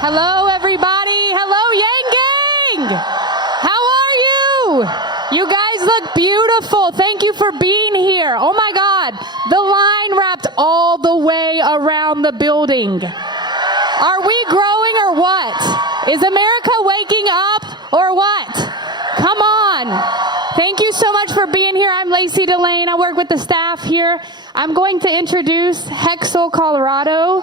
Hello, everybody. Hello, Yang Gang. How are you? You guys look beautiful. Thank you for being here. Oh my God. The line wrapped all the way around the building. Are we growing or what? Is America waking up or what? Come on. Thank you so much for being here. I'm Lacey Delane. I work with the staff here. I'm going to introduce Hexel Colorado.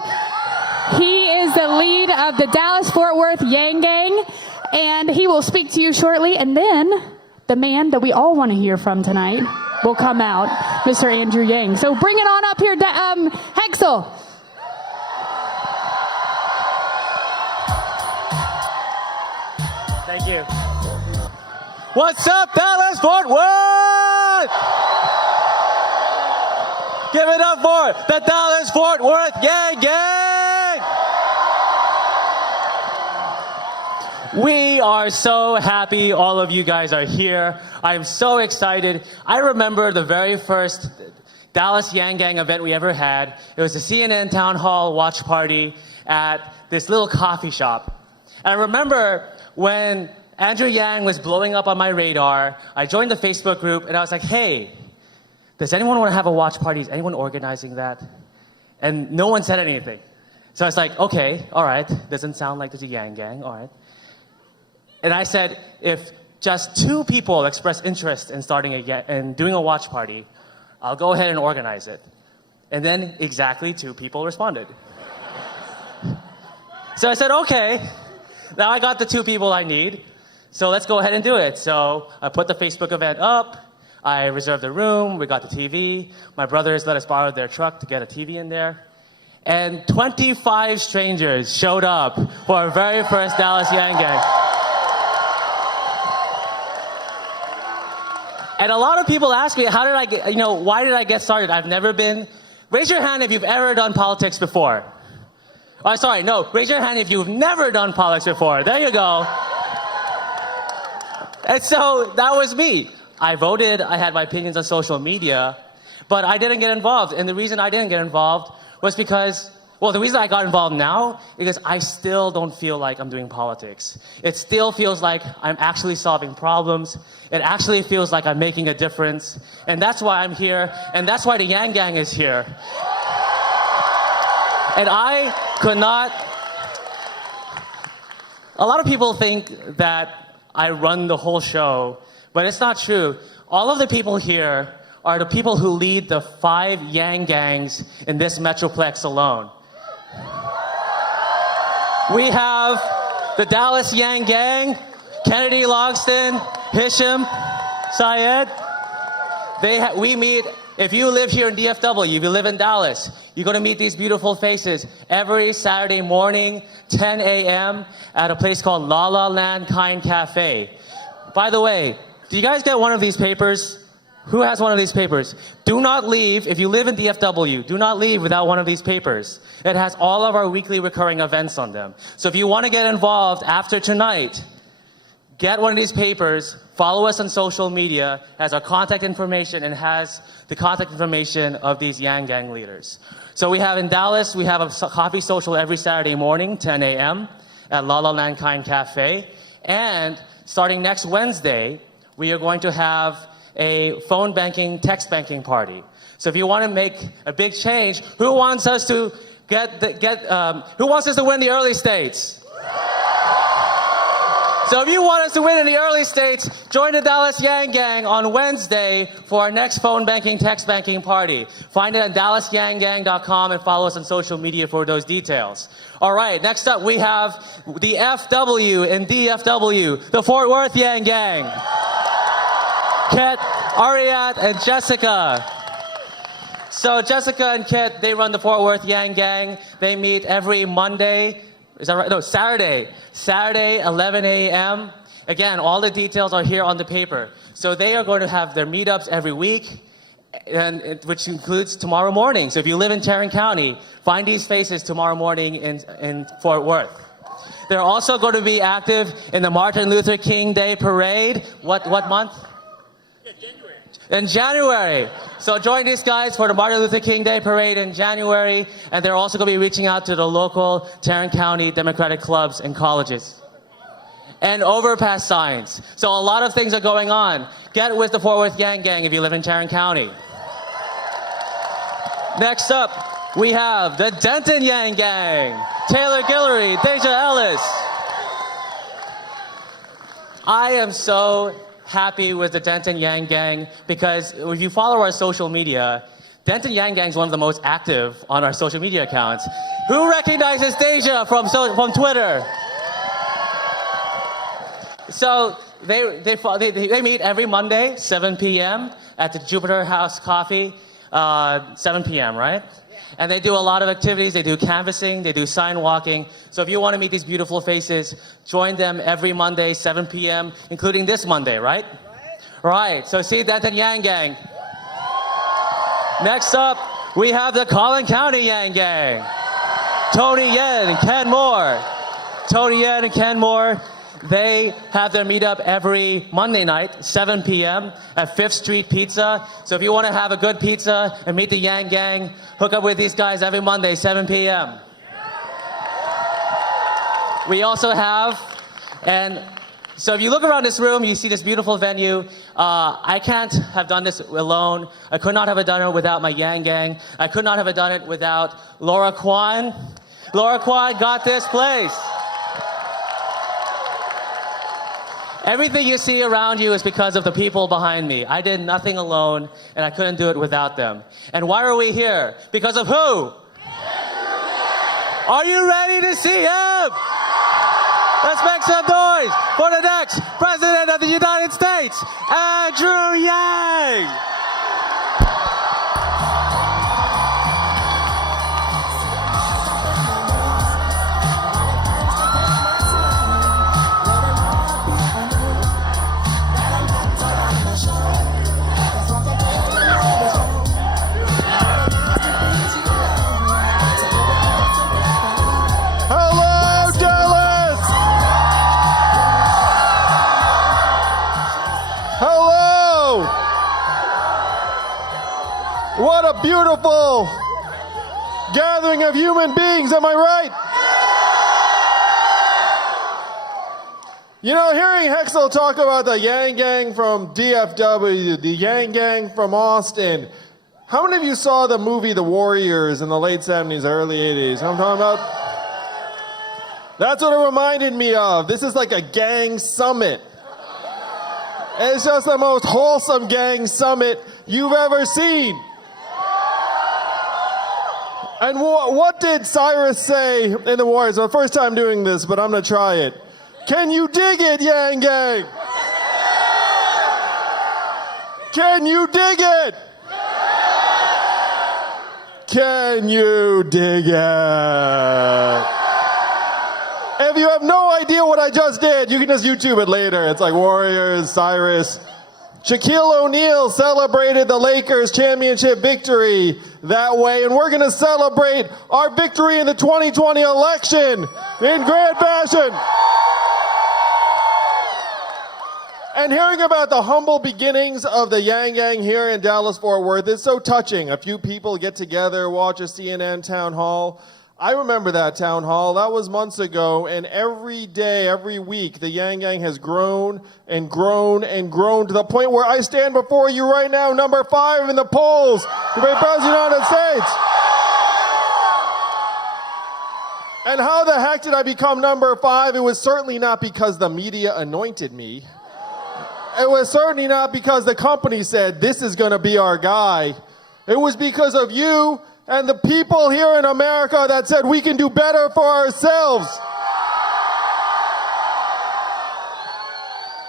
He is the lead of the Dallas-Fort Worth Yang Gang, and he will speak to you shortly. And then the man that we all want to hear from tonight will come out, Mr. Andrew Yang. So bring it on up here, Hexel. Thank you. What's up, Dallas-Fort Worth? Give it up for the Dallas-Fort Worth Yang Gang! We are so happy all of you guys are here. I'm so excited. I remember the very first Dallas Yang Gang event we ever had. It was a CNN Town Hall watch party at this little coffee shop. And I remember when Andrew Yang was blowing up on my radar, I joined the Facebook group and I was like, hey, does anyone want to have a watch party? Is anyone organizing that? And no one said anything. So I was like, okay, all right. Doesn't sound like there's a Yang Gang, all right. And I said, if just 2 people express interest in doing a watch party, I'll go ahead and organize it. And then exactly 2 people responded. So I said, okay, now I got the 2 people I need, so let's go ahead and do it. So I put the Facebook event up, I reserved the room, we got the TV, my brothers let us borrow their truck to get a TV in there, and 25 strangers showed up for our very first Dallas Yang Gang. And a lot of people ask me, how did I get, why did I get started? I've never been, raise your hand if you've ever done politics before. Oh, sorry, no, raise your hand if you've never done politics before. There you go. And so that was me. I voted, I had my opinions on social media, but I didn't get involved. And the reason I didn't get involved was because, well, the reason I got involved now is because I still don't feel like I'm doing politics. It still feels like I'm actually solving problems. It actually feels like I'm making a difference. And that's why I'm here, and that's why the Yang Gang is here. And I could not... A lot of people think that I run the whole show, but it's not true. All of the people here are the people who lead the 5 Yang Gangs in this Metroplex alone. We have the Dallas Yang Gang, Kennedy Logston, Hisham, Syed. We meet, if you live here in DFW, if you live in Dallas, you're going to meet these beautiful faces every Saturday morning, 10 a.m. at a place called La La Land Kind Cafe. By the way, do you guys get one of these papers? Who has one of these papers? Do not leave, if you live in DFW, do not leave without one of these papers. It has all of our weekly recurring events on them. So if you want to get involved after tonight, get one of these papers, follow us on social media, has our contact information, and has the contact information of these Yang Gang leaders. So we have in Dallas, we have a coffee social every Saturday morning, 10 a.m. at La La Land Kind Cafe. And starting next Wednesday, we are going to have a phone banking, text banking party. So if you want to make a big change, who wants us to who wants us to win the early states? So if you want us to win in the early states, join the Dallas Yang Gang on Wednesday for our next phone banking, text banking party. Find it at DallasYangGang.com and follow us on social media for those details. All right, next up we have the FW in DFW, the Fort Worth Yang Gang. Kit, Ariat, and Jessica. So Jessica and Kit, they run the Fort Worth Yang Gang. They meet every Monday. Is that right? No, Saturday. Saturday, 11 a.m. Again, all the details are here on the paper. So they are going to have their meetups every week, which includes tomorrow morning. So if you live in Tarrant County, find these faces tomorrow morning in Fort Worth. They're also going to be active in the Martin Luther King Day Parade. What month? In January. So join these guys for the Martin Luther King Day Parade in January, and they're also going to be reaching out to the local Tarrant County Democratic clubs and colleges. And overpass signs. So a lot of things are going on. Get with the Fort Worth Yang Gang if you live in Tarrant County. Next up, we have the Denton Yang Gang. Taylor Guillory, Deja Ellis. I am so happy with the Denton Yang Gang because if you follow our social media, Denton Yang Gang is one of the most active on our social media accounts. Who recognizes Deja from Twitter? So they meet every Monday, 7 p.m. at the Jupiter House Coffee, 7 p.m., right? And they do a lot of activities. They do canvassing, they do sign walking. So if you want to meet these beautiful faces, join them every Monday, 7 p.m., including this Monday, right? Right. So see Denton Yang Gang. Next up, we have the Collin County Yang Gang. Tony Yen and Ken Moore. Tony Yen and Ken Moore. They have their meetup every Monday night, 7 p.m. at 5th Street Pizza. So if you want to have a good pizza and meet the Yang Gang, hook up with these guys every Monday, 7 p.m. We also have, and so if you look around this room, you see this beautiful venue. I can't have done this alone. I could not have done it without my Yang Gang. I could not have done it without Laura Kwan. Laura Kwan got this place. Everything you see around you is because of the people behind me. I did nothing alone, and I couldn't do it without them. And why are we here? Because of who? Are you ready to see him? Let's make some noise for the next President of the United States, Andrew Yang. What a beautiful gathering of human beings, am I right? You know, hearing Hexel talk about the Yang Gang from DFW, the Yang Gang from Austin, how many of you saw the movie The Warriors in the late 70s, early 80s? I'm talking about? That's what it reminded me of. This is like a gang summit. It's just the most wholesome gang summit you've ever seen. And what did Cyrus say in the Warriors? Well, first time doing this, but I'm going to try it. Can you dig it, Yang Gang? Can you dig it? Can you dig it? If you have no idea what I just did, you can just YouTube it later. It's like Warriors, Cyrus. Shaquille O'Neal celebrated the Lakers championship victory that way, and we're going to celebrate our victory in the 2020 election in grand fashion. And hearing about the humble beginnings of the Yang Gang here in Dallas-Fort Worth is so touching. A few people get together, watch a CNN town hall. I remember that town hall. That was months ago, and every day, every week, the Yang Gang has grown and grown and grown to the point where I stand before you right now, number 5 in the polls to be President of the United States. And how the heck did I become number 5? It was certainly not because the media anointed me. It was certainly not because the company said, this is going to be our guy. It was because of you and the people here in America that said we can do better for ourselves.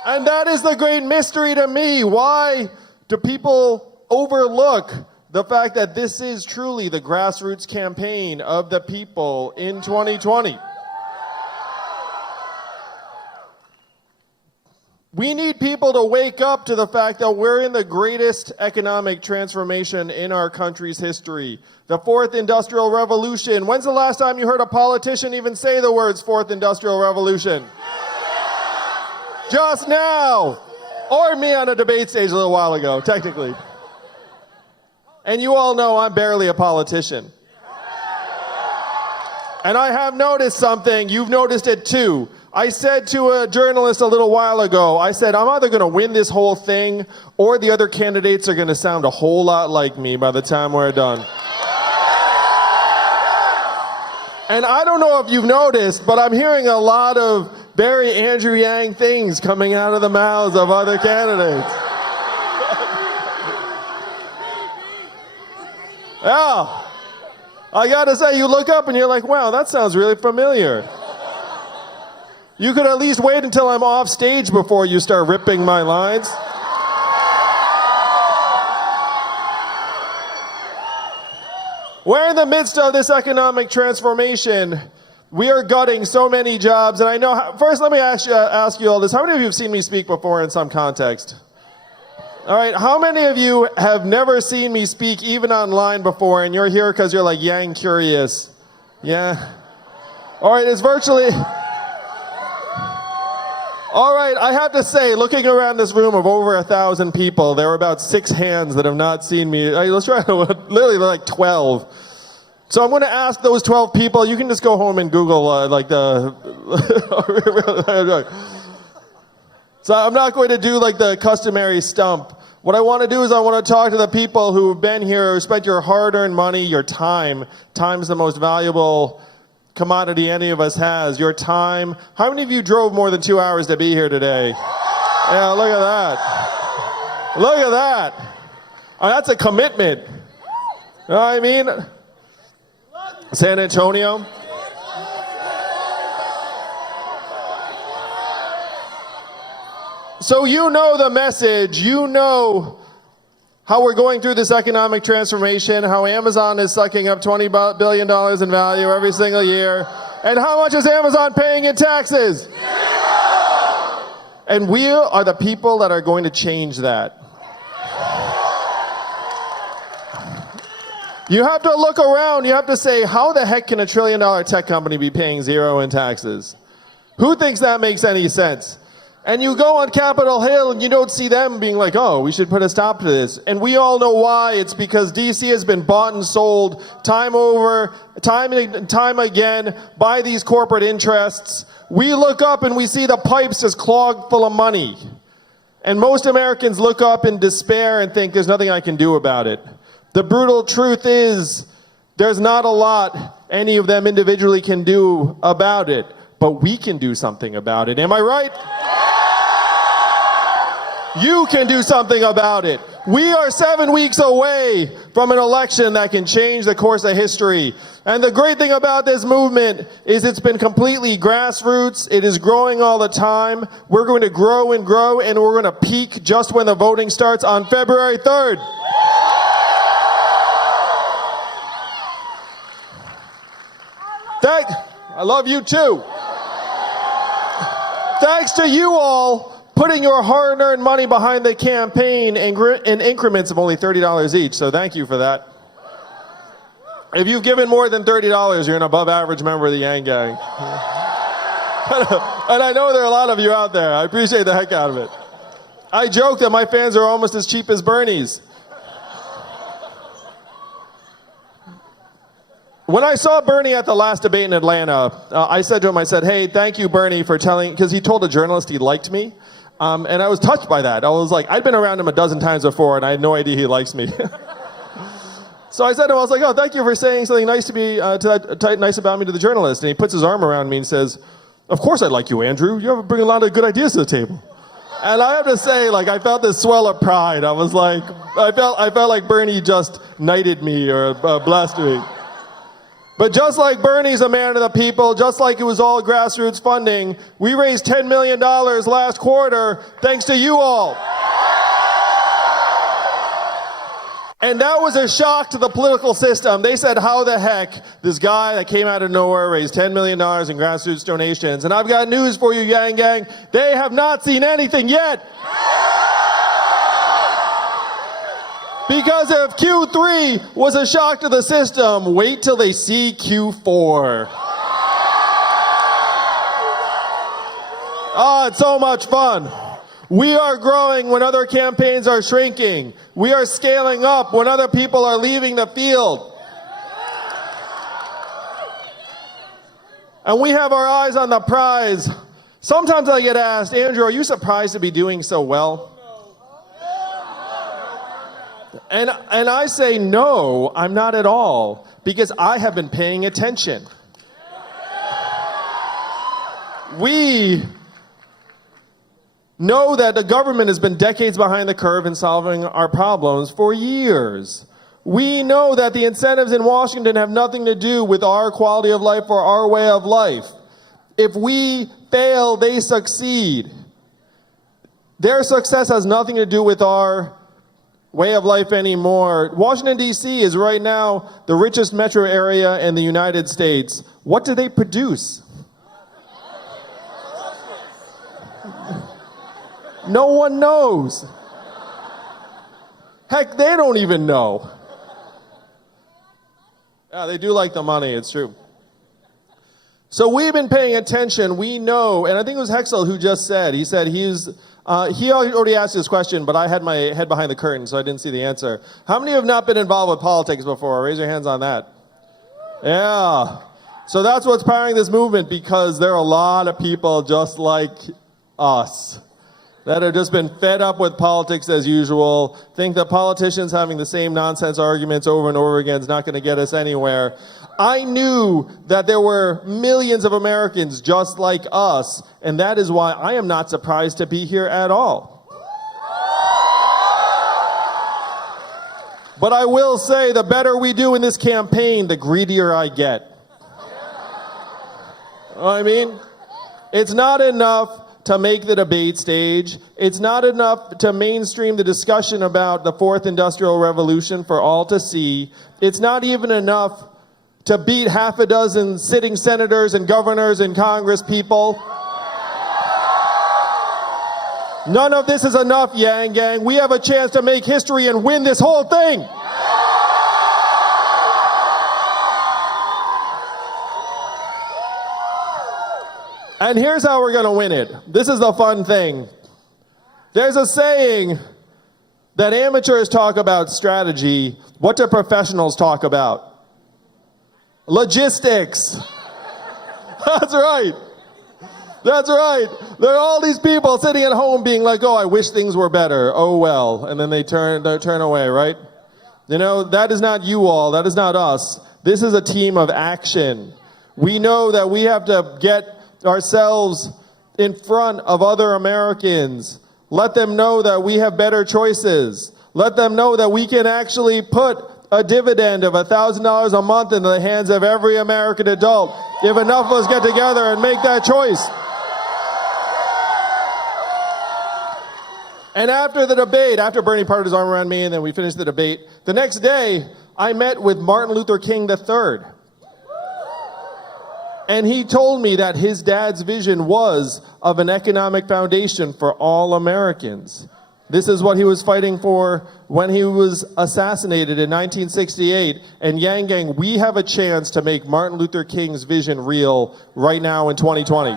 And that is the great mystery to me. Why do people overlook the fact that this is truly the grassroots campaign of the people in 2020? We need people to wake up to the fact that we're in the greatest economic transformation in our country's history. The 4th Industrial Revolution. When's the last time you heard a politician even say the words 4th Industrial Revolution? Just now. Or me on a debate stage a little while ago, technically. And you all know I'm barely a politician. And I have noticed something, you've noticed it too. I said to a journalist a little while ago, I said, I'm either gonna win this whole thing or the other candidates are gonna sound a whole lot like me by the time we're done. And I don't know if you've noticed, but I'm hearing a lot of very Andrew Yang things coming out of the mouths of other candidates. Yeah. I gotta say, you look up and you're like, wow, that sounds really familiar. You could at least wait until I'm off stage before you start ripping my lines. We're in the midst of this economic transformation. We are gutting so many jobs, and I know, first let me ask you all this. How many of you have seen me speak before in some context? All right, how many of you have never seen me speak even online before, and you're here because you're like Yang curious? Yeah? All right, it's virtually... All right, I have to say, looking around this room of over 1,000 people, there are about 6 hands that have not seen me. Let's try, literally like 12. So I'm going to ask those 12 people, you can just go home and Google So I'm not going to do like the customary stump. What I want to do is I want to talk to the people who've been here, who spent your hard-earned money, your time. Time's the most valuable commodity any of us has. Your time. How many of you drove more than 2 hours to be here today? Yeah, look at that. Look at that. Oh, that's a commitment. You know what I mean? San Antonio. So you know the message, you know how we're going through this economic transformation, how Amazon is sucking up $20 billion in value every single year. And how much is Amazon paying in taxes? 0! And we are the people that are going to change that. You have to look around, you have to say, how the heck can $1 trillion tech company be paying 0 in taxes? Who thinks that makes any sense? And you go on Capitol Hill and you don't see them being like, oh, we should put a stop to this. And we all know why. It's because DC has been bought and sold time and time again by these corporate interests. We look up and we see the pipes just clogged full of money. And most Americans look up in despair and think there's nothing I can do about it. The brutal truth is there's not a lot any of them individually can do about it. But we can do something about it. Am I right? You can do something about it. We are 7 weeks away from an election that can change the course of history. And the great thing about this movement is it's been completely grassroots. It is growing all the time. We're going to grow, and we're going to peak just when the voting starts on February 3rd. I love you too. Thanks to you all putting your hard-earned money behind the campaign in increments of only $30 each, so thank you for that. If you've given more than $30, you're an above-average member of the Yang Gang. And I know there are a lot of you out there. I appreciate the heck out of it. I joke that my fans are almost as cheap as Bernie's. When I saw Bernie at the last debate in Atlanta, I said to him, I said, hey, thank you, Bernie, for telling, because he told a journalist he liked me. And I was touched by that. I was like, I'd been around him a dozen times before, and I had no idea he likes me. So I said to him, I was like, oh, thank you for saying something nice to me, nice about me to the journalist. And he puts his arm around me and says, of course I like you, Andrew. You bring a lot of good ideas to the table. And I have to say, like, I felt this swell of pride. I was like, I felt like Bernie just knighted me or blessed me. But just like Bernie's a man of the people, just like it was all grassroots funding, we raised $10 million last quarter thanks to you all. And that was a shock to the political system. They said, how the heck, this guy that came out of nowhere raised $10 million in grassroots donations. And I've got news for you, Yang Gang. They have not seen anything yet. Because if Q3 was a shock to the system, wait till they see Q4. Oh, it's so much fun. We are growing when other campaigns are shrinking. We are scaling up when other people are leaving the field. And we have our eyes on the prize. Sometimes I get asked, Andrew, are you surprised to be doing so well? And I say, no, I'm not at all, because I have been paying attention. We know that the government has been decades behind the curve in solving our problems for years. We know that the incentives in Washington have nothing to do with our quality of life or our way of life. If we fail, they succeed. Their success has nothing to do with our way of life anymore. Washington, D.C. is right now the richest metro area in the United States. What do they produce? No one knows. Heck, they don't even know. Yeah, they do like the money, it's true. So we've been paying attention. We know, and I think it was Hexel who just said, he said he already asked this question, but I had my head behind the curtain, so I didn't see the answer. How many have not been involved with politics before? Raise your hands on that. Yeah. So that's what's powering this movement, because there are a lot of people just like us that have just been fed up with politics as usual, think that politicians having the same nonsense arguments over and over again is not going to get us anywhere. I knew that there were millions of Americans just like us, and that is why I am not surprised to be here at all. But I will say, the better we do in this campaign, the greedier I get. I mean, it's not enough to make the debate stage. It's not enough to mainstream the discussion about the fourth industrial revolution for all to see. It's not even enough to beat half a dozen sitting senators and governors and Congress people. None of this is enough, Yang Gang. We have a chance to make history and win this whole thing. And here's how we're going to win it. This is the fun thing. There's a saying that amateurs talk about strategy. What do professionals talk about? Logistics. That's right. That's right. There are all these people sitting at home being like, oh, I wish things were better. Oh, well. And then they turn away, right? You know, that is not you all. That is not us. This is a team of action. We know that we have to get ourselves in front of other Americans. Let them know that we have better choices. Let them know that we can actually put a dividend of $1,000 a month in the hands of every American adult if enough of us get together and make that choice. And after the debate, after Bernie parted his arm around me and then we finished the debate, the next day I met with Martin Luther King III. And he told me that his dad's vision was of an economic foundation for all Americans. This is what he was fighting for when he was assassinated in 1968. And Yang Gang, we have a chance to make Martin Luther King's vision real right now in 2020.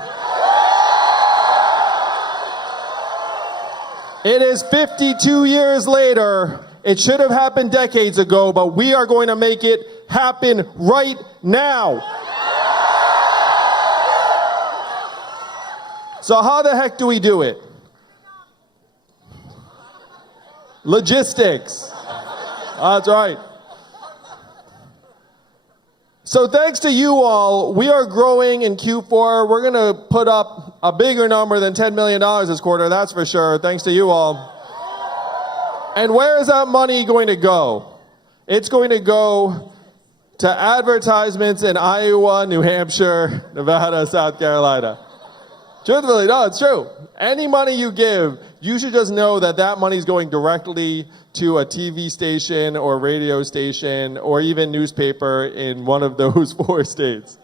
It is 52 years later. It should have happened decades ago, but we are going to make it happen right now. So how the heck do we do it? Logistics. That's right. So thanks to you all, we are growing in Q4. We're going to put up a bigger number than $10 million this quarter, that's for sure, thanks to you all. And where is that money going to go? It's going to go to advertisements in Iowa, New Hampshire, Nevada, South Carolina. Truthfully, no, it's true. Any money you give, you should just know that that money is going directly to a TV station or radio station or even newspaper in one of those 4 states.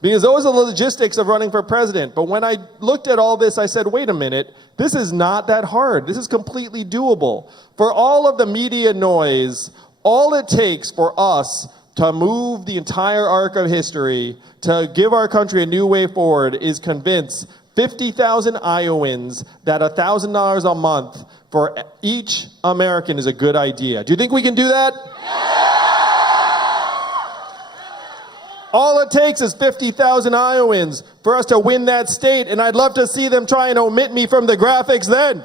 Because those are the logistics of running for president. But when I looked at all this, I said, wait a minute, this is not that hard. This is completely doable. For all of the media noise, all it takes for us to move the entire arc of history, to give our country a new way forward, is convince 50,000 Iowans that $1,000 a month for each American is a good idea. Do you think we can do that? All it takes is 50,000 Iowans for us to win that state, and I'd love to see them try and omit me from the graphics then.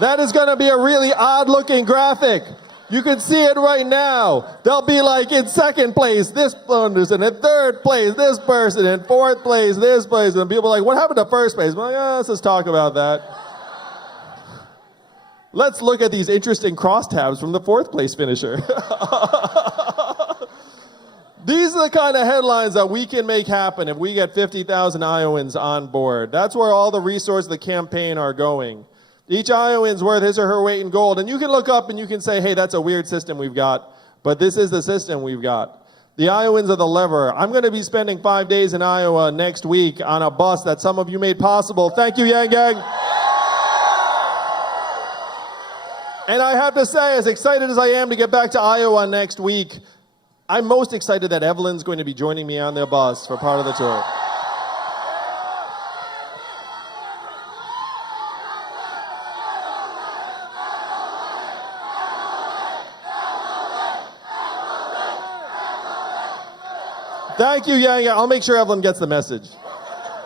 That is going to be a really odd-looking graphic. You can see it right now. They'll be like, in second place, this person, in third place, this person, in fourth place, this person. And people are like, what happened to first place? I'm like, let's just talk about that. Let's look at these interesting crosstabs from the fourth place finisher. These are the kind of headlines that we can make happen if we get 50,000 Iowans on board. That's where all the resources of the campaign are going. Each Iowan's worth his or her weight in gold. And you can look up and you can say, hey, that's a weird system we've got. But this is the system we've got. The Iowans are the lever. I'm going to be spending 5 days in Iowa next week on a bus that some of you made possible. Thank you, Yang Gang. And I have to say, as excited as I am to get back to Iowa next week, I'm most excited that Evelyn's going to be joining me on the bus for part of the tour. Thank you, Yang. I'll make sure Evelyn gets the message.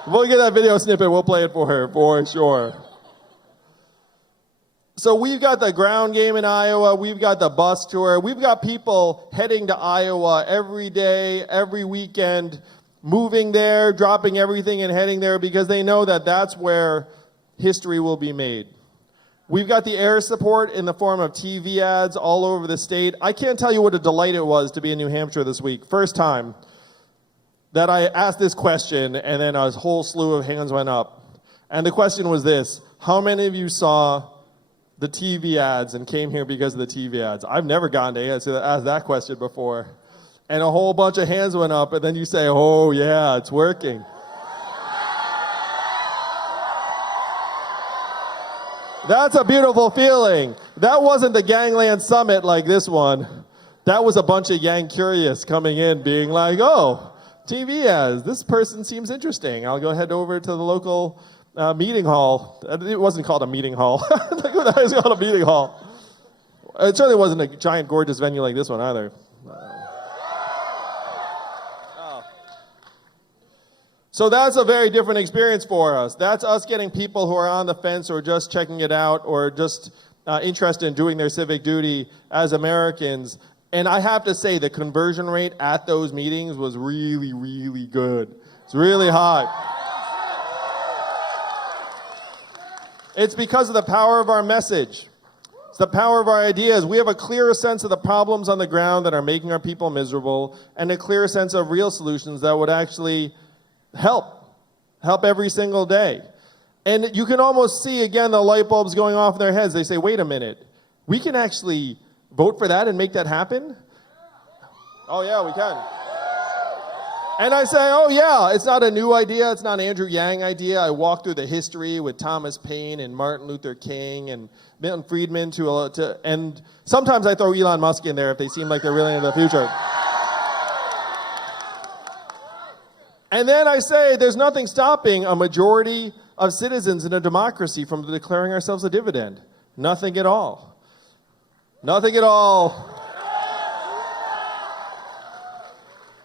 We'll get that video snippet. We'll play it for her, for sure. So we've got the ground game in Iowa. We've got the bus tour. We've got people heading to Iowa every day, every weekend, moving there, dropping everything and heading there because they know that that's where history will be made. We've got the air support in the form of TV ads all over the state. I can't tell you what a delight it was to be in New Hampshire this week. First time that I asked this question, and then a whole slew of hands went up. And the question was this: how many of you saw the TV ads and came here because of the TV ads? I've never gotten to ask that question before. And a whole bunch of hands went up, and then you say, oh yeah, it's working. That's a beautiful feeling. That wasn't the Gangland Summit like this one. That was a bunch of Yang Curious coming in being like, oh, TV ads, this person seems interesting. I'll go head over to the local meeting hall. It wasn't called a meeting hall. Like, what the hell is called a meeting hall? It certainly wasn't a giant, gorgeous venue like this one either. So that's a very different experience for us. That's us getting people who are on the fence or just checking it out or just interested in doing their civic duty as Americans. And I have to say, the conversion rate at those meetings was really, really good. It's really high. It's because of the power of our message. It's the power of our ideas. We have a clearer sense of the problems on the ground that are making our people miserable, and a clearer sense of real solutions that would actually help every single day. And you can almost see, again, the light bulbs going off in their heads. They say, wait a minute, we can actually vote for that and make that happen? Oh yeah, we can. And I say, oh yeah, it's not a new idea. It's not an Andrew Yang idea. I walked through the history with Thomas Paine and Martin Luther King and Milton Friedman and sometimes I throw Elon Musk in there if they seem like they're really in the future. And then I say, there's nothing stopping a majority of citizens in a democracy from declaring ourselves a dividend. Nothing at all. Nothing at all.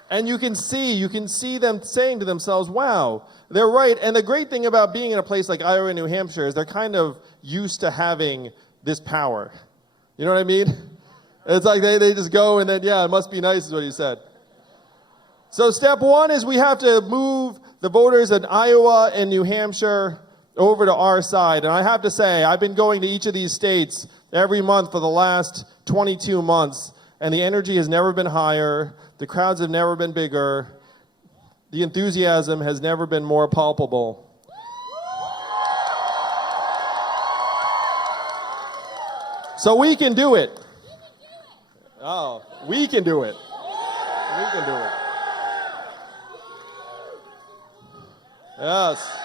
And you can see them saying to themselves, wow, they're right. And the great thing about being in a place like Iowa and New Hampshire is they're kind of used to having this power. You know what I mean? It's like they just go and then, yeah, it must be nice is what he said. So step one is we have to move the voters in Iowa and New Hampshire over to our side. And I have to say, I've been going to each of these states every month for the last 22 months, and the energy has never been higher, the crowds have never been bigger, the enthusiasm has never been more palpable. So we can do it. Oh, we can do it. We can do it. Yes.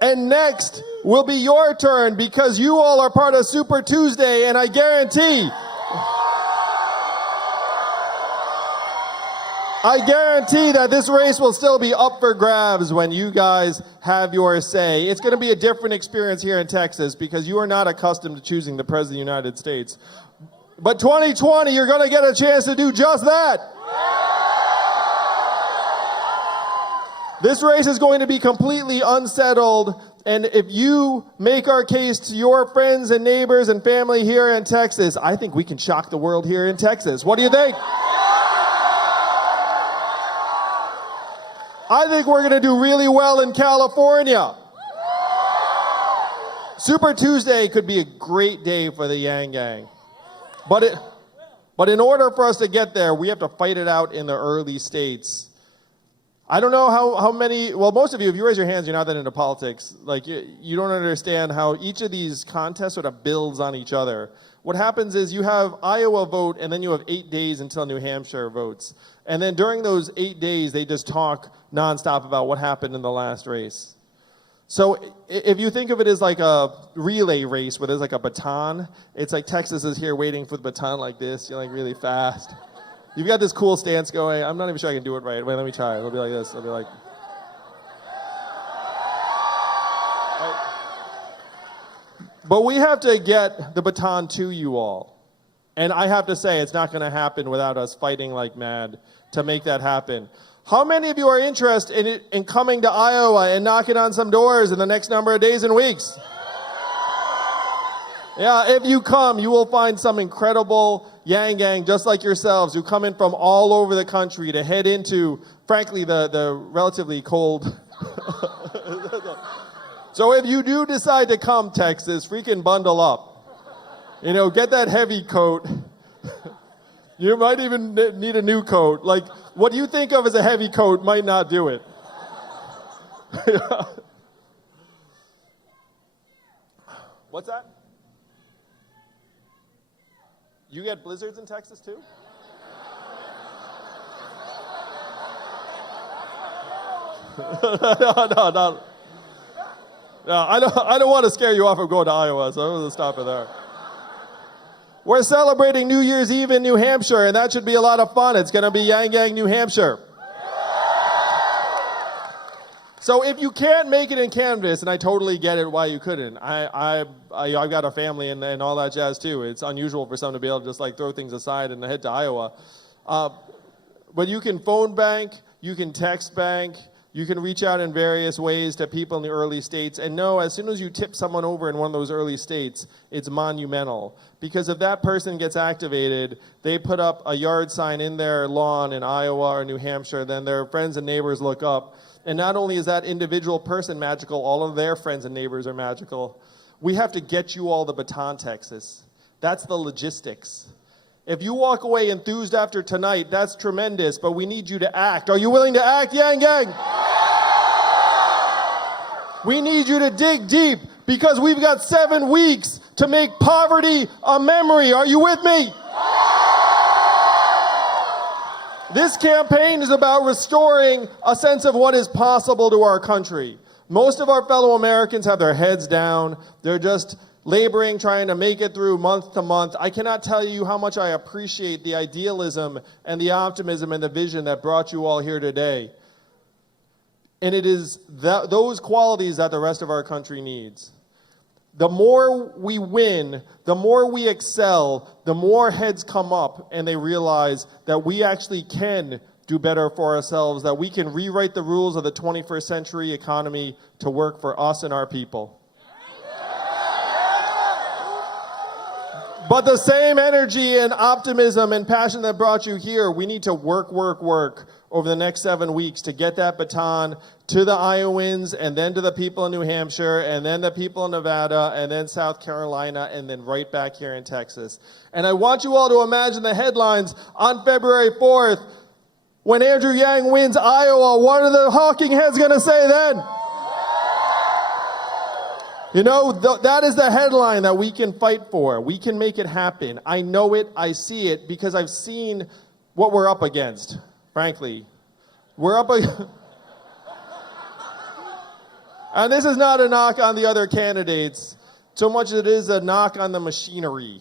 And next will be your turn because you all are part of Super Tuesday, and I guarantee I guarantee that this race will still be up for grabs when you guys have your say. It's going to be a different experience here in Texas because you are not accustomed to choosing the President of the United States. But 2020, you're going to get a chance to do just that. This race is going to be completely unsettled, and if you make our case to your friends and neighbors and family here in Texas, I think we can shock the world here in Texas. What do you think? I think we're going to do really well in California. Super Tuesday could be a great day for the Yang Gang. But in order for us to get there, we have to fight it out in the early states. I don't know how many, well, most of you, if you raise your hands, you're not that into politics. Like, you don't understand how each of these contests sort of builds on each other. What happens is you have Iowa vote, and then you have 8 days until New Hampshire votes. And then during those 8 days, they just talk nonstop about what happened in the last race. So if you think of it as like a relay race where there's like a baton, it's like Texas is here waiting for the baton like this. You're like really fast. You've got this cool stance going. I'm not even sure I can do it right. Wait, let me try. It'll be like this. It'll be like... But we have to get the baton to you all. And I have to say, it's not going to happen without us fighting like mad to make that happen. How many of you are interested in coming to Iowa and knocking on some doors in the next number of days and weeks? Yeah, if you come, you will find some incredible Yang Gang just like yourselves who come in from all over the country to head into, frankly, the relatively cold. So if you do decide to come, Texas, freaking bundle up. You know, get that heavy coat. You might even need a new coat. Like, what you think of as a heavy coat might not do it. What's that? You get blizzards in Texas too? No. I don't want to scare you off of going to Iowa, so I'm going to stop it there. We're celebrating New Year's Eve in New Hampshire, and that should be a lot of fun. It's going to be Yang Gang, New Hampshire. So if you can't make it in Canvas, and I totally get it why you couldn't. I've got a family and all that jazz too. It's unusual for someone to be able to just like throw things aside and head to Iowa. But you can phone bank, you can text bank, you can reach out in various ways to people in the early states. And know, as soon as you tip someone over in one of those early states, it's monumental. Because if that person gets activated, they put up a yard sign in their lawn in Iowa or New Hampshire, then their friends and neighbors look up. And not only is that individual person magical, all of their friends and neighbors are magical. We have to get you all the baton, Texas. That's the logistics. If you walk away enthused after tonight, that's tremendous, but we need you to act. Are you willing to act, Yang Gang? We need you to dig deep because we've got 7 weeks to make poverty a memory. Are you with me? This campaign is about restoring a sense of what is possible to our country. Most of our fellow Americans have their heads down. They're just laboring, trying to make it through month to month. I cannot tell you how much I appreciate the idealism and the optimism and the vision that brought you all here today. And it is those qualities that the rest of our country needs. The more we win, the more we excel, the more heads come up and they realize that we actually can do better for ourselves, that we can rewrite the rules of the 21st century economy to work for us and our people. But the same energy and optimism and passion that brought you here, we need to work over the next 7 weeks to get that baton to the Iowans and then to the people in New Hampshire and then the people in Nevada and then South Carolina and then right back here in Texas. And I want you all to imagine the headlines on February 4th when Andrew Yang wins Iowa. What are the talking heads going to say then? You know, that is the headline that we can fight for. We can make it happen. I know it, I see it, because I've seen what we're up against, frankly. We're up against... And this is not a knock on the other candidates, so much as it is a knock on the machinery.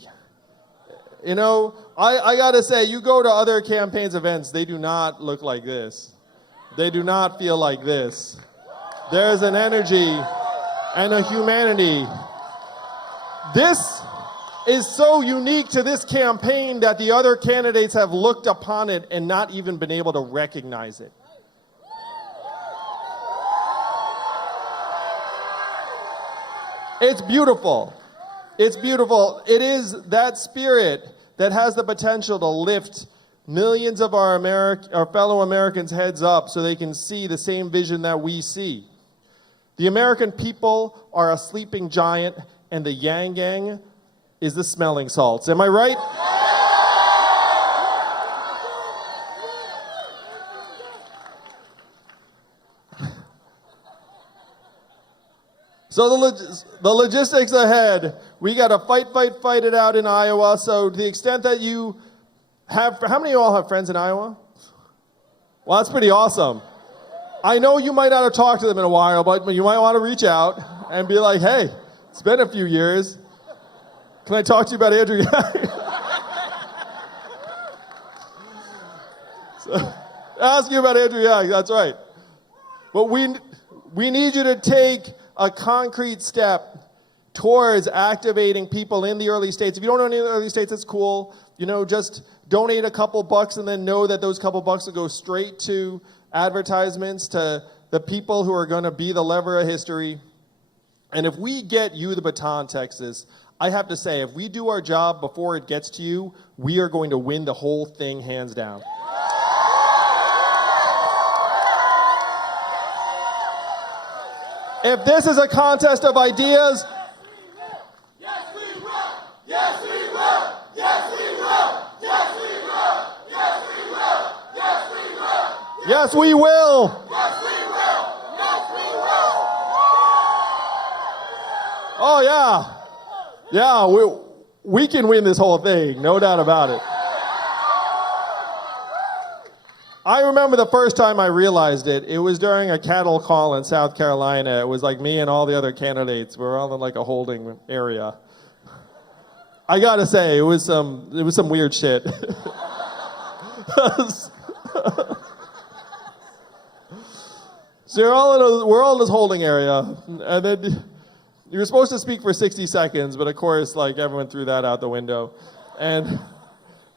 You know, I gotta say, you go to other campaigns events, they do not look like this. They do not feel like this. There's an energy and a humanity. This is so unique to this campaign that the other candidates have looked upon it and not even been able to recognize it. It's beautiful. It's beautiful. It is that spirit that has the potential to lift millions of our fellow Americans' heads up so they can see the same vision that we see. The American people are a sleeping giant, and the Yang Gang is the smelling salts. Am I right? So the logistics ahead, we got to fight it out in Iowa. So to the extent that you have, how many of you all have friends in Iowa? Well, that's pretty awesome. I know you might not have talked to them in a while, but you might want to reach out and be like, hey, it's been a few years. Can I talk to you about Andrew Yang? So, ask you about Andrew Yang, that's right. But we need you to take a concrete step towards activating people in the early states. If you don't know any of the early states, it's cool. You know, just donate a couple bucks and then know that those couple bucks will go straight to advertisements to the people who are going to be the lever of history. And if we get you the baton, Texas, I have to say, if we do our job before it gets to you, we are going to win the whole thing hands down. If this is a contest of ideas, yes we will, yes we will, yes we will, yes we will, yes we will, yes we will, yes we will. yes we will, yes we will. Oh yeah, yeah, we can win this whole thing, no doubt about it. I remember the first time I realized it. It was during a cattle call in South Carolina. It was like me and all the other candidates. We were all in like a holding area. I gotta say, it was some weird shit. So we're all in this holding area, and then you were supposed to speak for 60 seconds, but of course, like everyone threw that out the window, and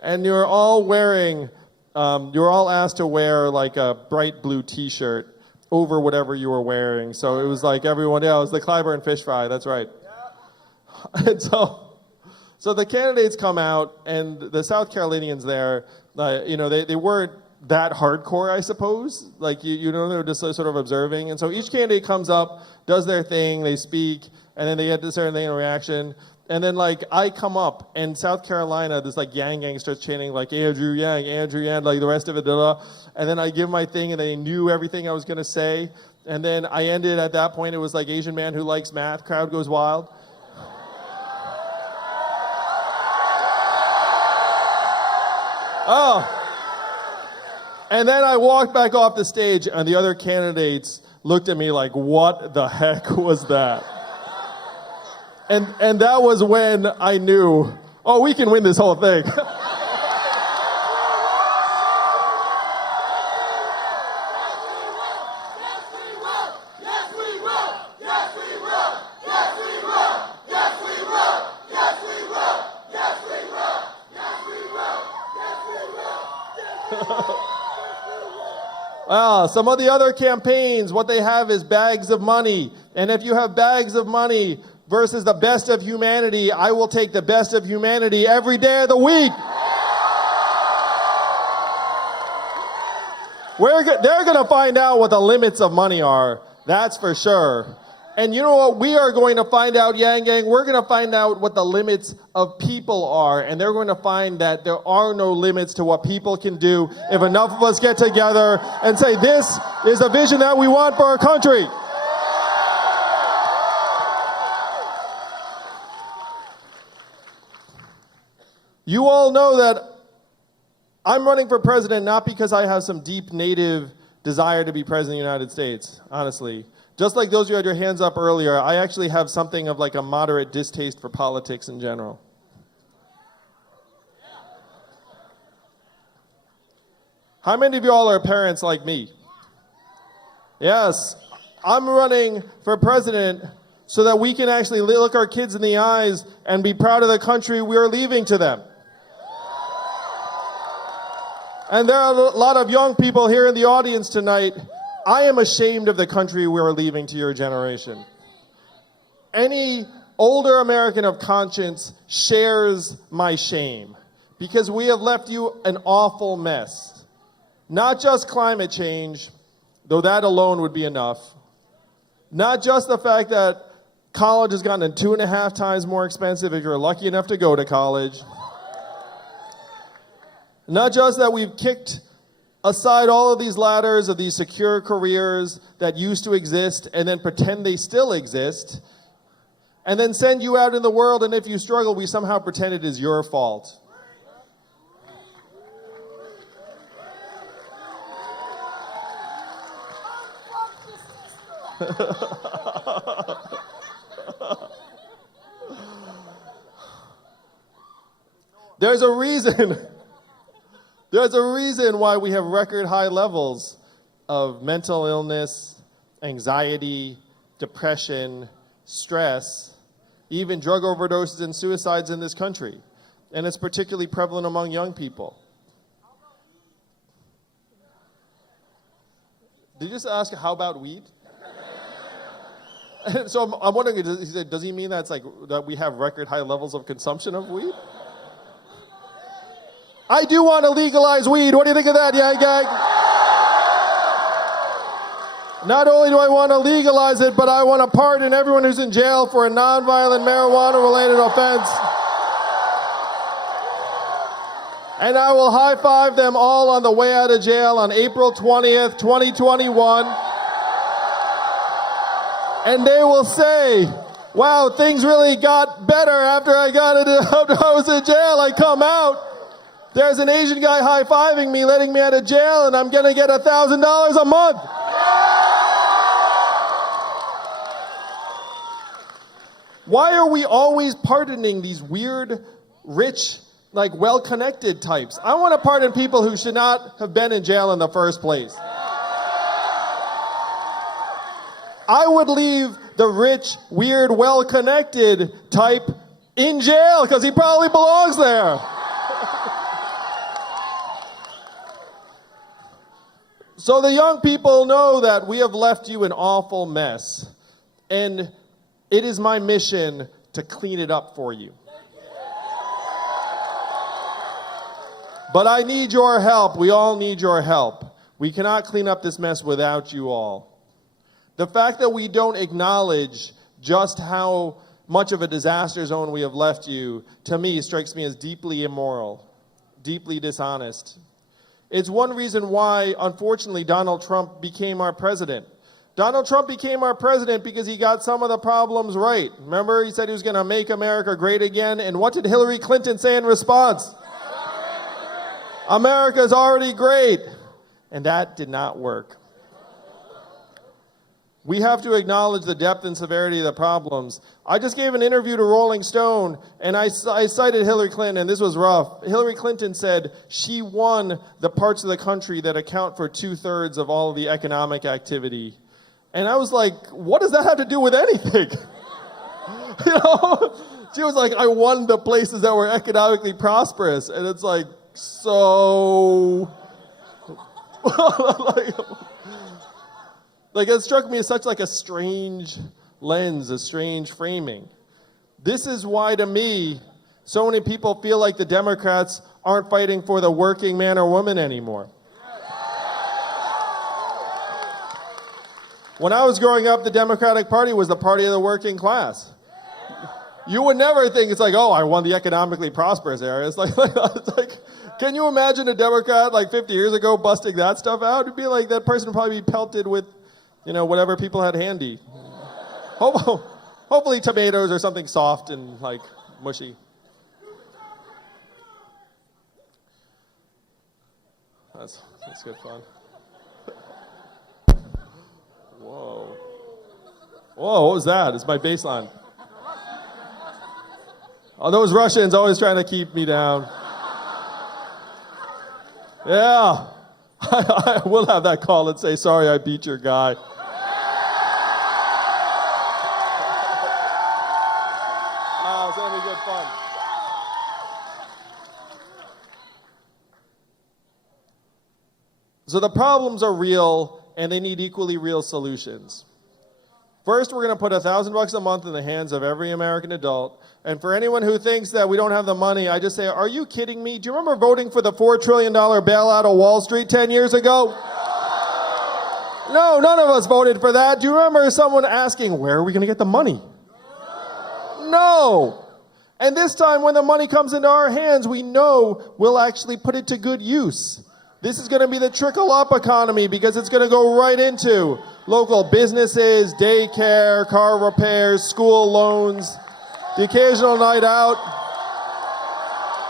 you're all wearing. You were all asked to wear like a bright blue T-shirt over whatever you were wearing. So it was like everyone, yeah, it was the Clyburn fish fry, that's right. Yeah. And so the candidates come out, and the South Carolinians there, you know, they weren't that hardcore, I suppose. Like, you know, they were just sort of observing. And so each candidate comes up, does their thing, they speak, and then they get this certain thing in reaction. And then, like, I come up, and South Carolina, this, like, Yang Gang starts chanting, like, Andrew Yang, like, the rest of it, da-da. And then I give my thing, and they knew everything I was going to say. And then I ended at that point, it was like, Asian man who likes math, crowd goes wild. Oh. And then I walked back off the stage, and the other candidates looked at me like, what the heck was that? And that was when I knew, oh, we can win this whole thing. Well, some of the other campaigns, what they have is bags of money. And if you have bags of money versus the best of humanity, I will take the best of humanity every day of the week. They're going to find out what the limits of money are. That's for sure. And you know what? We are going to find out, Yang Gang, we're going to find out what the limits of people are. And they're going to find that there are no limits to what people can do if enough of us get together and say, this is the vision that we want for our country. You all know that I'm running for president not because I have some deep native desire to be president of the United States, honestly. Just like those of you who had your hands up earlier, I actually have something of like a moderate distaste for politics in general. How many of y'all are parents like me? Yes, I'm running for president so that we can actually look our kids in the eyes and be proud of the country we are leaving to them. And there are a lot of young people here in the audience tonight. I am ashamed of the country we are leaving to your generation. Any older American of conscience shares my shame because we have left you an awful mess. Not just climate change, though that alone would be enough. Not just the fact that college has gotten 2.5 times more expensive if you're lucky enough to go to college. Not just that we've kicked aside all of these ladders of these secure careers that used to exist and then pretend they still exist, and then send you out in the world, and if you struggle, we somehow pretend it is your fault. There's a reason. There's a reason why we have record high levels of mental illness, anxiety, depression, stress, even drug overdoses and suicides in this country. And it's particularly prevalent among young people. Did you just ask how about weed? So I'm wondering, does he mean that's like that we have record high levels of consumption of weed? I do want to legalize weed. What do you think of that, Yang Gang? Not only do I want to legalize it, but I want to pardon everyone who's in jail for a nonviolent marijuana-related offense. And I will high-five them all on the way out of jail on April 20th, 2021. And they will say, wow, things really got better after I was in jail. I come out. There's an Asian guy high-fiving me, letting me out of jail, and I'm going to get $1,000 a month. Why are we always pardoning these weird, rich, like well-connected types? I want to pardon people who should not have been in jail in the first place. I would leave the rich, weird, well-connected type in jail because he probably belongs there. So the young people know that we have left you an awful mess, and it is my mission to clean it up for you. But I need your help. We all need your help. We cannot clean up this mess without you all. The fact that we don't acknowledge just how much of a disaster zone we have left you, to me, strikes me as deeply immoral, deeply dishonest. It's one reason why, unfortunately, Donald Trump became our president. Donald Trump became our president because he got some of the problems right. Remember, he said he was going to make America great again, and what did Hillary Clinton say in response? America's already great. And that did not work. We have to acknowledge the depth and severity of the problems. I just gave an interview to Rolling Stone, and I cited Hillary Clinton, and this was rough. Hillary Clinton said she won the parts of the country that account for 2/3 of all of the economic activity. And I was like, what does that have to do with anything? You know? She was like, I won the places that were economically prosperous. And it's like, so... Like it struck me as such like a strange lens, a strange framing. This is why, to me, so many people feel like the Democrats aren't fighting for the working man or woman anymore. When I was growing up, the Democratic Party was the party of the working class. You would never think it's like, oh, I won the economically prosperous areas. It's like, can you imagine a Democrat like 50 years ago busting that stuff out? It'd be like that person would probably be pelted with, you know, whatever people had handy. Hopefully tomatoes or something soft and like mushy. That's good fun. Whoa. Whoa, what was that? It's my bass line. Oh, those Russians always trying to keep me down. Yeah. I will have that call and say, sorry, I beat your guy. It's going to be good fun. So the problems are real, and they need equally real solutions. First, we're going to put $1,000 a month in the hands of every American adult. And for anyone who thinks that we don't have the money, I just say, are you kidding me? Do you remember voting for the $4 trillion bailout of Wall Street 10 years ago? No, none of us voted for that. Do you remember someone asking, where are we going to get the money? No. And this time, when the money comes into our hands, we know we'll actually put it to good use. This is going to be the trickle-up economy because it's going to go right into local businesses, daycare, car repairs, school loans, the occasional night out,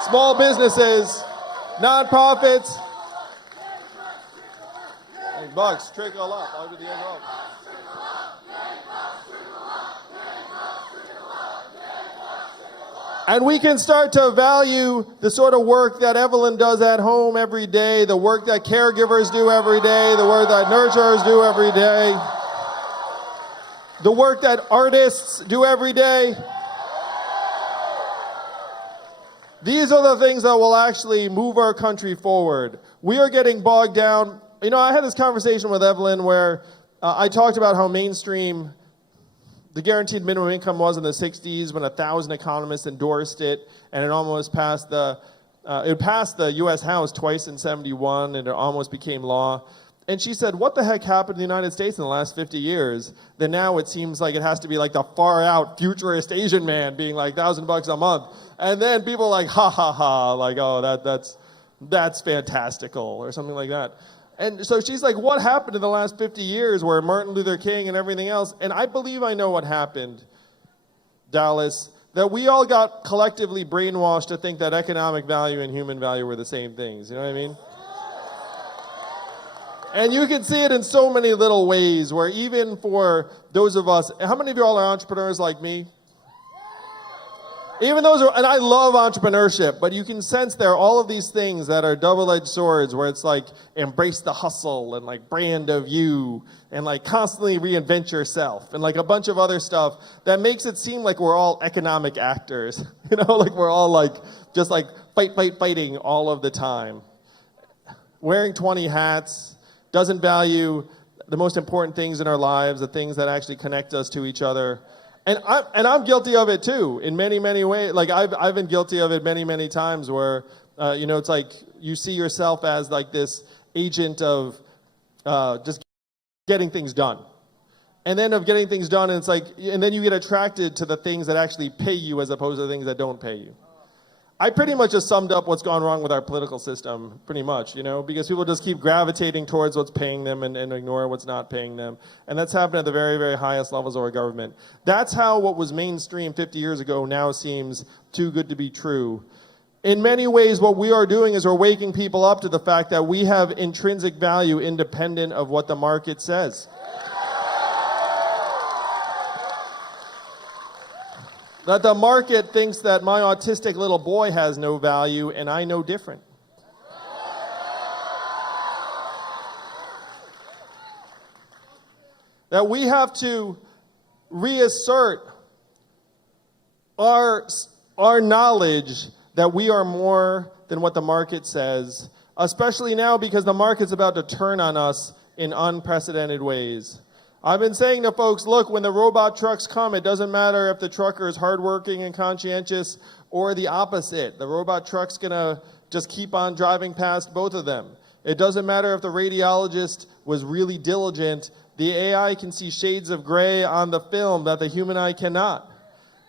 small businesses, nonprofits. Hey, bucks, trickle up under the envelope. And we can start to value the sort of work that Evelyn does at home every day, the work that caregivers do every day, the work that nurturers do every day, the work that artists do every day. These are the things that will actually move our country forward. We are getting bogged down. You know, I had this conversation with Evelyn where I talked about how mainstream the guaranteed minimum income was in the 60s when 1,000 economists endorsed it, and it almost passed the U.S. House twice in 71, and it almost became law. And she said, what the heck happened in the United States in the last 50 years? That now it seems like it has to be like the far-out futurist Asian man being like $1,000 a month. And then people are like, ha, ha, ha, like, oh, that's fantastical, or something like that. And so she's like, what happened in the last 50 years where Martin Luther King and everything else? And I believe I know what happened, Dallas, that we all got collectively brainwashed to think that economic value and human value were the same things. You know what I mean? And you can see it in so many little ways where even for those of us, how many of you all are entrepreneurs like me? Even those are, and I love entrepreneurship, but you can sense there are all of these things that are double-edged swords where it's like embrace the hustle and like brand of you and like constantly reinvent yourself and like a bunch of other stuff that makes it seem like we're all economic actors. You know, like we're all like just like fighting all of the time. Wearing 20 hats, doesn't value the most important things in our lives, the things that actually connect us to each other. And I'm guilty of it too, in many, many ways. Like I've been guilty of it many, many times where, you know, it's like you see yourself as like this agent of just getting things done. And then of getting things done, and it's like, and then you get attracted to the things that actually pay you as opposed to the things that don't pay you. I pretty much just summed up what's gone wrong with our political system, pretty much, you know, because people just keep gravitating towards what's paying them and ignore what's not paying them. And that's happened at the very, very highest levels of our government. That's how what was mainstream 50 years ago now seems too good to be true. In many ways, what we are doing is we're waking people up to the fact that we have intrinsic value independent of what the market says. That the market thinks that my autistic little boy has no value and I know different. That we have to reassert our knowledge that we are more than what the market says, especially now because the market's about to turn on us in unprecedented ways. I've been saying to folks, look, when the robot trucks come, it doesn't matter if the trucker is hardworking and conscientious or the opposite. The robot truck's gonna just keep on driving past both of them. It doesn't matter if the radiologist was really diligent. The AI can see shades of gray on the film that the human eye cannot.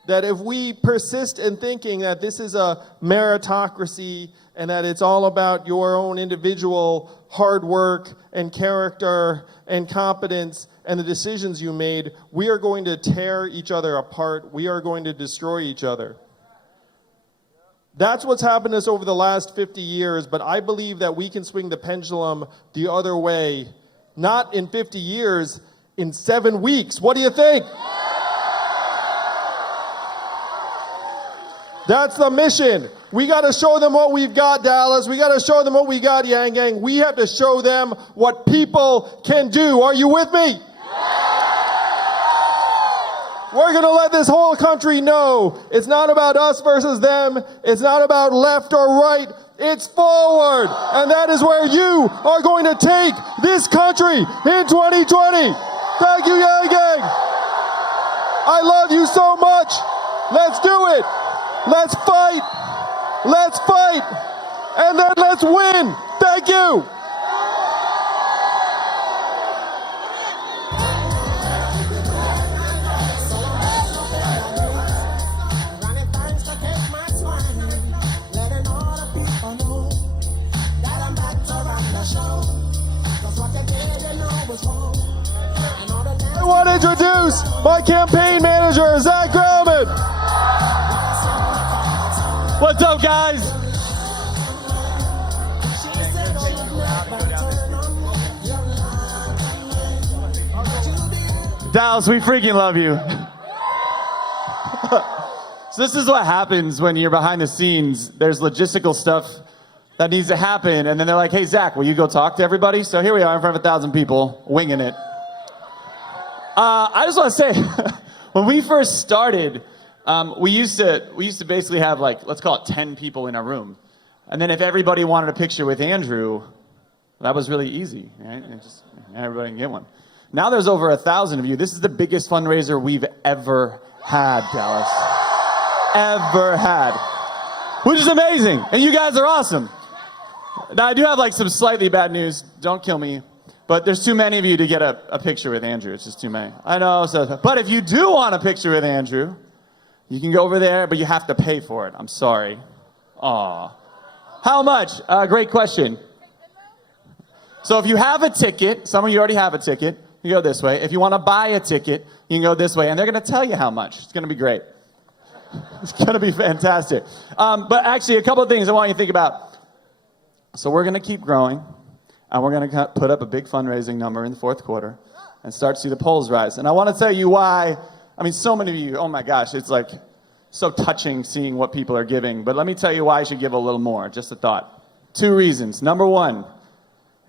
That if we persist in thinking that this is a meritocracy and that it's all about your own individual hard work and character and competence and the decisions you made, we are going to tear each other apart. We are going to destroy each other. That's what's happened to us over the last 50 years, but I believe that we can swing the pendulum the other way, not in 50 years, in 7 weeks. What do you think? That's the mission. We got to show them what we've got, Dallas. We got to show them what we got, Yang Gang. We have to show them what people can do. Are you with me? We're going to let this whole country know it's not about us versus them. It's not about left or right. It's forward. And that is where you are going to take this country in 2020. Thank you, Yang Gang. I love you so much. Let's do it. Let's fight. Let's fight. And then let's win. Thank you. I want to introduce my campaign manager, Zach Grauman. What's up, guys? Dallas, we freaking love you. So this is what happens when you're behind the scenes. There's logistical stuff that needs to happen, and then they're like, hey, Zach, will you go talk to everybody? So here we are in front of 1,000 people, winging it. I just want to say, when we first started, we used to basically have, like, let's call it 10 people in a room. And then if everybody wanted a picture with Andrew, that was really easy, right? And just everybody can get one. Now there's over 1,000 of you. This is the biggest fundraiser we've ever had, Dallas. Ever had. Which is amazing. And you guys are awesome. Now I do have, like, some slightly bad news. Don't kill me. But there's too many of you to get a picture with Andrew. It's just too many. I know. But if you do want a picture with Andrew, you can go over there, but you have to pay for it. I'm sorry. Aw. How much? Great question. So if you have a ticket, some of you already have a ticket, you go this way. If you want to buy a ticket, you can go this way, and they're going to tell you how much. It's going to be great. It's going to be fantastic. But actually, a couple of things I want you to think about. So we're going to keep growing. And we're going to put up a big fundraising number in the fourth quarter and start to see the polls rise. And I want to tell you why. I mean, so many of you, oh my gosh, it's like so touching seeing what people are giving. But let me tell you why you should give a little more. Just a thought. 2 reasons. Number one,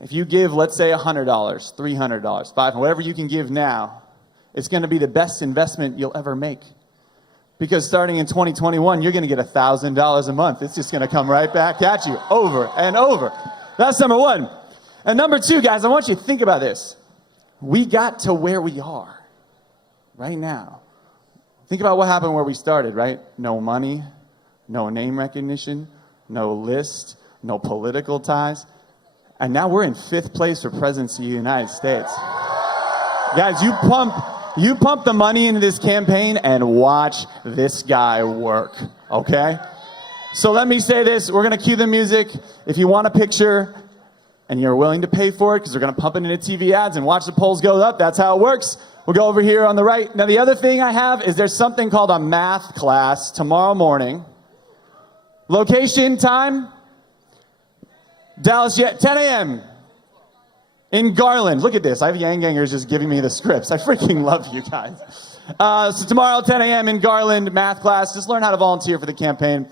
if you give, let's say, $100, $300, $500, whatever you can give now, it's going to be the best investment you'll ever make. Because starting in 2021, you're going to get $1,000 a month. It's just going to come right back at you over and over. That's number one. And number two, guys, I want you to think about this. We got to where we are right now. Think about what happened where we started, right? No money, no name recognition, no list, no political ties. And now we're in 5th place for presidency of the United States. Guys, you pump the money into this campaign and watch this guy work, okay? So let me say this. We're going to cue the music. If you want a picture and you're willing to pay for it because we're going to pump it into TV ads and watch the polls go up, that's how it works. We'll go over here on the right. Now, the other thing I have is there's something called a math class tomorrow morning. Location, time, Dallas, 10 a.m. in Garland. Look at this. I have Yang Gangers just giving me the scripts. I freaking love you guys. So tomorrow, 10 a.m. in Garland, math class. Just learn how to volunteer for the campaign.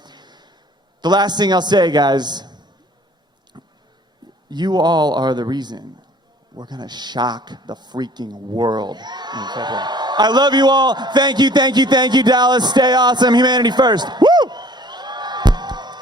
The last thing I'll say, guys, you all are the reason we're going to shock the freaking world in February. I love you all. Thank you, Dallas. Stay awesome. Humanity first. Woo!